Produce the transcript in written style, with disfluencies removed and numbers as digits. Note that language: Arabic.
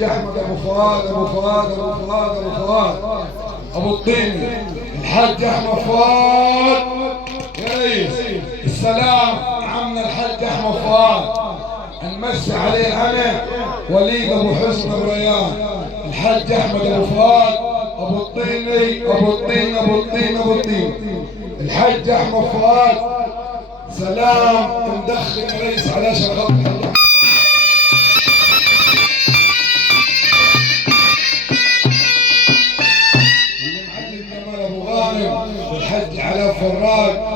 الحاج احمد ابو فؤاد ابو فؤاد ابو فؤاد ابو فؤاد ابو الطيني، الحاج احمد فؤاد يا ريس. السلام عمنا الحاج احمد فؤاد، نمسي عليه انا وليد ابو حسن الريان، الحاج احمد ابو فؤاد ابو الطيني ابو الطين ابو الطين ابو الطين، الحاج احمد فؤاد. سلام مدخن يا ريس على شغل الحج على فراج